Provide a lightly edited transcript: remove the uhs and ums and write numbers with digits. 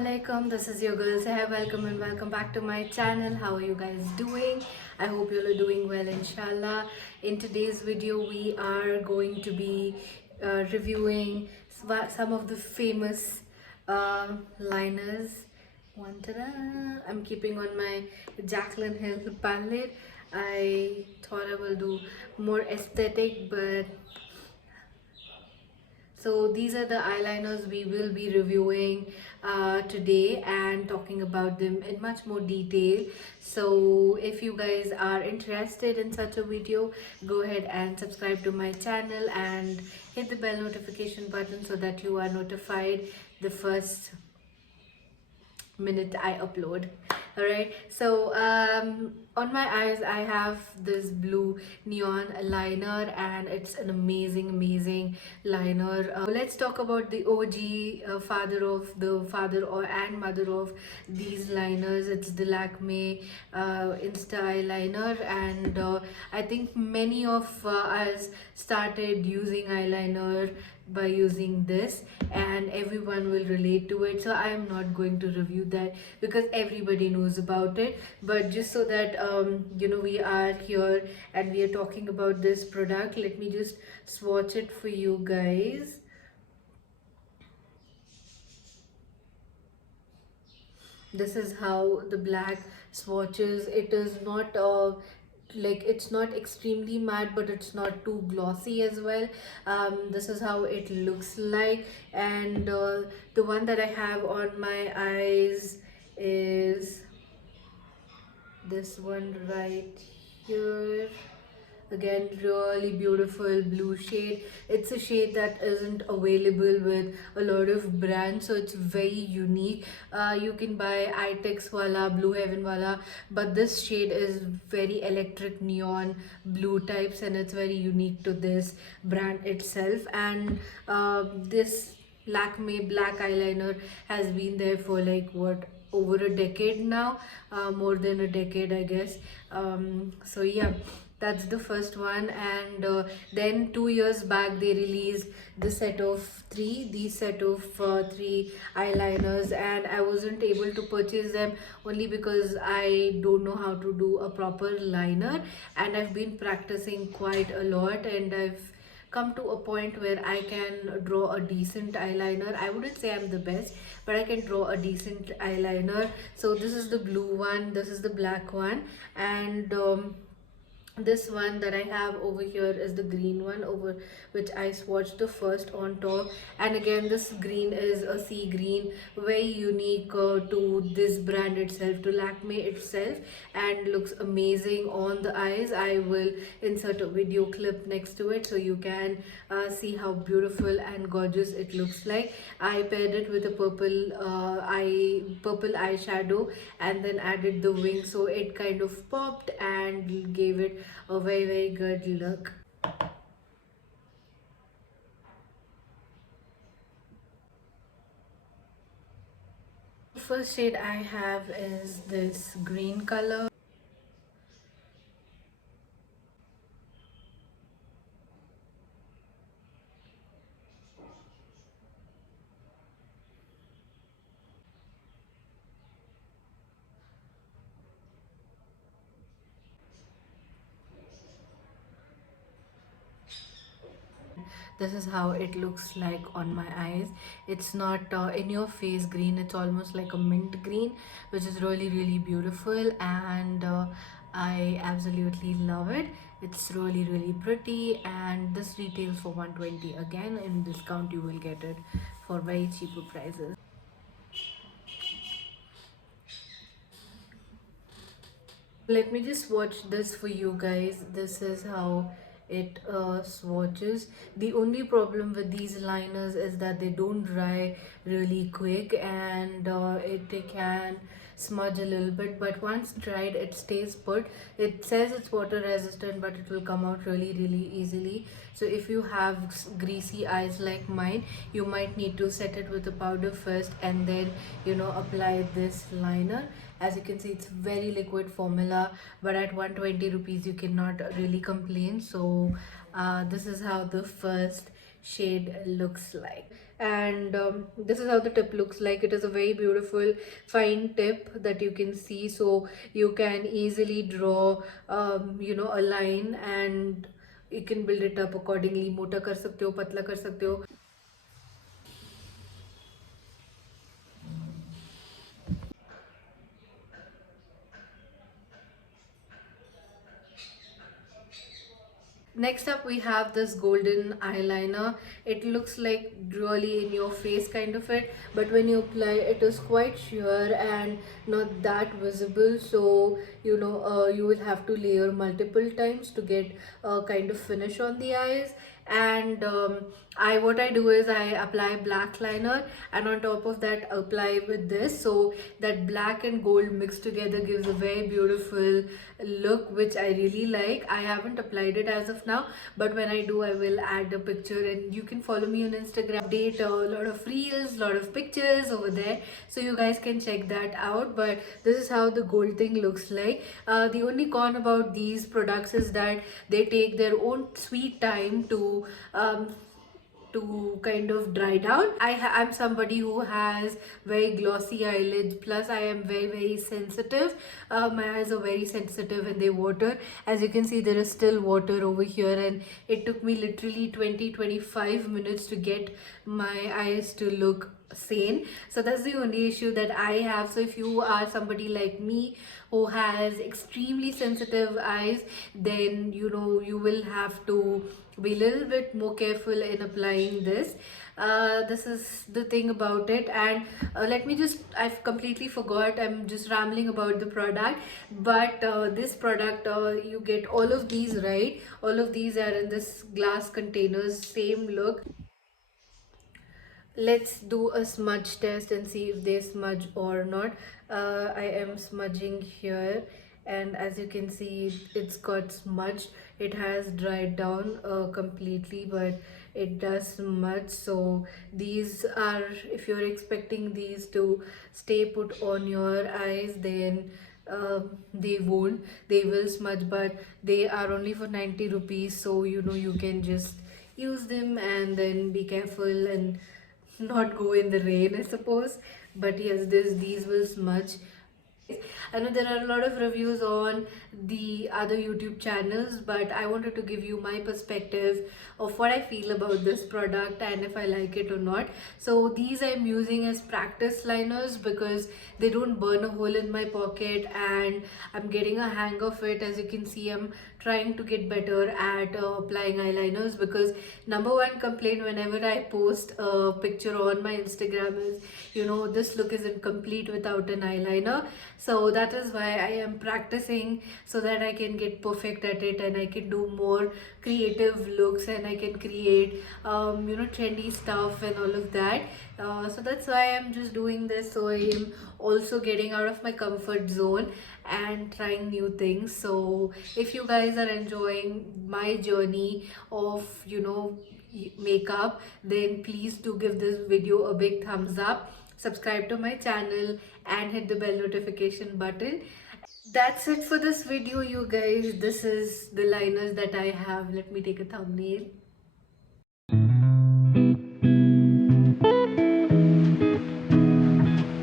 Alaikum, this is your girl Saher. Welcome and welcome back to my channel. How are you guys doing? I hope you all are doing well, inshallah. In today's video we are going to be reviewing some of the famous liners. I'm keeping on my Jaclyn Hill palette. I thought I will do more aesthetic, but so these are the eyeliners we will be reviewing today and talking about them in much more detail. So if you guys are interested in such a video, go ahead and subscribe to my channel and hit the bell notification button so that you are notified the first minute I upload. Alright, so on my eyes I have this blue neon liner and it's an amazing liner. Let's talk about the OG father or and mother of these liners. It's the Lakme Insta Eyeliner, and I think many of us started using eyeliner by using this, and everyone will relate to it, so I am not going to review that because everybody knows about it. But just so that we are here and we are talking about this product, let me just swatch it for you guys. This is how the black swatches. It is not like, it's not extremely matte, but it's not too glossy as well. This is how it looks like, and the one that I have on my eyes is this one right here. Again, really beautiful blue shade. It's a shade that isn't available with a lot of brands, so it's very unique. You can buy Itex wala, Blue Heaven wala, but this shade is very electric neon blue types, and it's very unique to this brand itself. And this Lakme black eyeliner has been there for like what, over a decade now, more than a decade I guess. So yeah, that's the first one. And then 2 years back they released the set of these set of three eyeliners, and I wasn't able to purchase them only because I don't know how to do a proper liner, and I've been practicing quite a lot, and I've come to a point where I can draw a decent eyeliner. I wouldn't say I'm the best, but I can draw a decent eyeliner. So this is the blue one, this is the black one, and this one that I have over here is the green one, over which I swatched the first on top. And again, this green is a sea green, very unique to this brand itself, to Lakme itself, and looks amazing on the eyes. I will insert a video clip next to it so you can see how beautiful and gorgeous it looks like. I paired it with a purple eyeshadow and then added the wing, so it kind of popped and gave it a very good look. First shade I have is this green color. This is how it looks like on my eyes. It's not in your face green, it's almost like a mint green, which is really beautiful, and I absolutely love it. It's really pretty, and this retails for 120. Again, in discount you will get it for very cheaper prices. Let me just swatch this for you guys. This is how it swatches. The only problem with these liners is that they don't dry really quick, and they can smudge a little bit, but once dried it stays put. It says it's water resistant, but it will come out really easily. So if you have greasy eyes like mine, you might need to set it with a powder first and then apply this liner. As you can see, it's very liquid formula, but at 120 rupees you cannot really complain. So this is how the first shade looks like. And this is how the tip looks like. It is a very beautiful fine tip that you can see, so you can easily draw a line, and you can build it up accordingly. मोटा कर सकते हो, पतला कर सकते हो. Next up, we have this golden eyeliner. It looks like really in your face kind of it, but when you apply, it is quite sheer and not that visible. So you will have to layer multiple times to get a kind of finish on the eyes. And what I do is I apply black liner, and on top of that apply with this, so that black and gold mixed together gives a very beautiful look, which I really like. I haven't applied it as of now, but when I do, I will add a picture, and you can follow me on Instagram. Update a lot of reels, lot of pictures over there, so you guys can check that out. But this is how the gold thing looks like. The only con about these products is that they take their own sweet time to kind of dry down. I'm somebody who has very glossy eyelids, plus I am very sensitive. My eyes are very sensitive when they water. As you can see, there is still water over here, and it took me literally 20-25 minutes to get my eyes to look sane. So that's the only issue that I have. So if you are somebody like me who has extremely sensitive eyes, then you will have to be a little bit more careful in applying this. This is the thing about it. And let me just, I've completely forgot, I'm just rambling about the product. But this product, you get all of these, right? All of these are in this glass containers, same look. Let's do a smudge test and see if they smudge or not. I am smudging here, and as you can see, it's got smudged. It has dried down completely, but it does smudge. So these are, if you're expecting these to stay put on your eyes, then they won't. They will smudge, but they are only for 90 rupees, so you can just use them, and then be careful and not go in the rain, I suppose. But yes, these will smudge. I know there are a lot of reviews on the other YouTube channels, but I wanted to give you my perspective of what I feel about this product and if I like it or not. So these I'm using as practice liners because they don't burn a hole in my pocket, and I'm getting a hang of it. As you can see, I'm trying to get better at applying eyeliners, because number one complaint whenever I post a picture on my Instagram is, this look isn't complete without an eyeliner. So that is why I am practicing, so that I can get perfect at it and I can do more creative looks, and I can create trendy stuff and all of that. So that's why I'm just doing this. So I am also getting out of my comfort zone and trying new things. So if you guys are enjoying my journey of makeup, then please do give this video a big thumbs up, subscribe to my channel, and hit the bell notification button. That's it for this video, you guys. This is the liners that I have. Let me take a thumbnail.